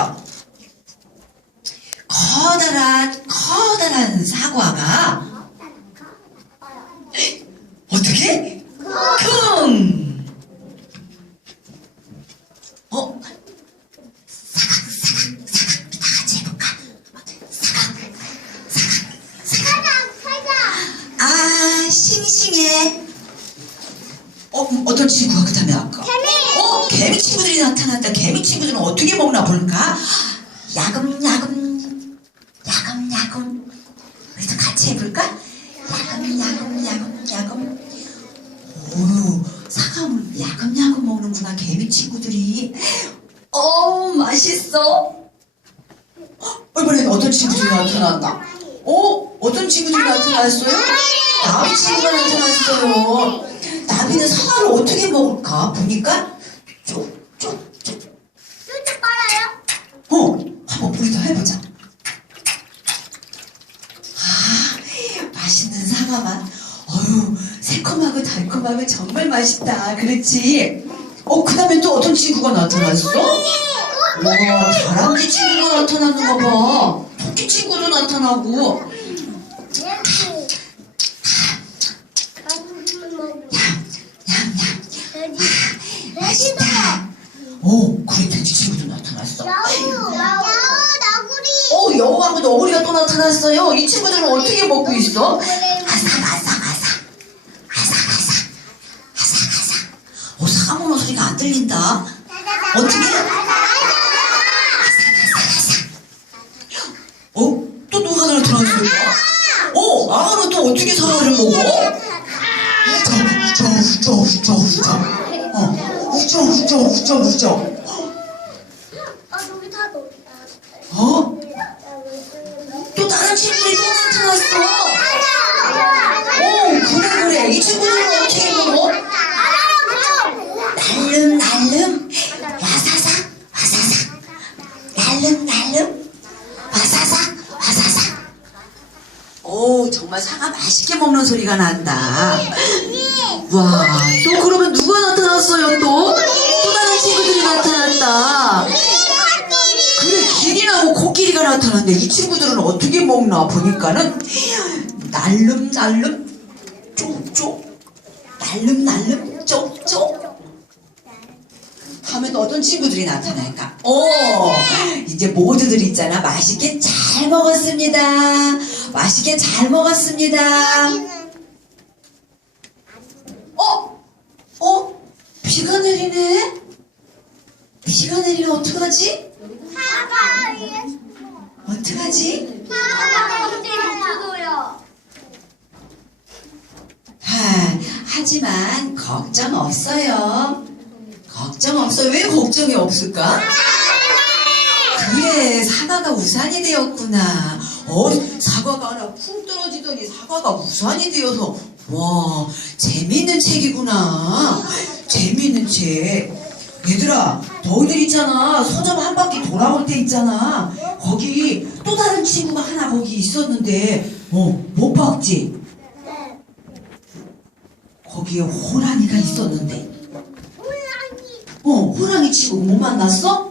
있다. 커다란 커다란 사과가 어떻게? 쿵! 어? 사각 사각 사각 다 같이 해볼까? 사각 사장, 사장. 아 싱싱해 어 어떤 친구가 그 다음에 아까 개미. 어 친구들이 나타났다 개미 친구들은 어떻게 먹나 볼까? 야금야금 야금야금 우리도 같이 해볼까? 야금야금 야금야금 오 사과물 야금야금 먹는구나 개미 친구들이 어 맛있어 어, 이번엔 어떤 친구들이 나타났나? 어? 어떤 친구들이 나타났어요? 나비 친구가 나타났어요. 나비는 사과를 어떻게 먹을까? 보니까 쪽쪽쪽 쭈쭈 빨아요. 어, 한번 우리도 해보자. 아, 맛있는 사과 맛. 어휴, 새콤하고 달콤하고 정말 맛있다. 그렇지? 어, 그 다음에 또 어떤 친구가 나타났어? 와, 다람쥐 친구가 나타나는 거 봐. 토끼 친구도 나타나고. 냠냠. 맛있다. 오, 그래, 돼지 친구도 나타났어. 야우, 야우, 나구리. 어, 여우하고 너구리가 또 나타났어요. 이 친구들은 어떻게 먹고 있어? 어, 안 들린다. 어떻게? 어? 또 누가 나타났어요? 어, 아가는 또 어떻게 사과를 먹어? 후져, 후져, 후져, 후져. 어, 후져, 후져, 후져, 후져. 아, 여기 다 넣었다. 어? 또 다른 친구들이 또 나타났어. 오, 그래, 그래. 이 친구들은 어떻게 먹어? 날름, 날름. 와사삭, 와사삭. 날름, 날름. 와사삭, 와사삭. 오, 정말 사과 맛있게 먹는 소리가 난다. 와, 코끼리가 나타났는데 이 친구들은 어떻게 먹나 보니까는 날름, 날름, 쪽쪽. 날름, 날름, 쪽쪽. 또 어떤 친구들이 나타날까? 오, 이제 모두들 있잖아. 맛있게 잘 먹었습니다. 맛있게 잘 먹었습니다. 어? 어? 비가 내리네? 비가 내리면 어떡하지? 어떡하지? 하, 하지만 걱정 없어요. 걱정 없어요. 왜 걱정이 없을까? 그래, 사과가 우산이 되었구나. 어, 사과가 하나 쿵 떨어지더니 사과가 우산이 되어서, 와, 재미있는 책이구나. 재미있는 책. 얘들아, 너희들 있잖아. 서점 한 바퀴 돌아올 때 있잖아. 거기 또 다른 친구가 하나 거기 있었는데, 어, 못 봤지? 거기에 호랑이가 있었는데, 어, 호랑이 친구 못 만났어?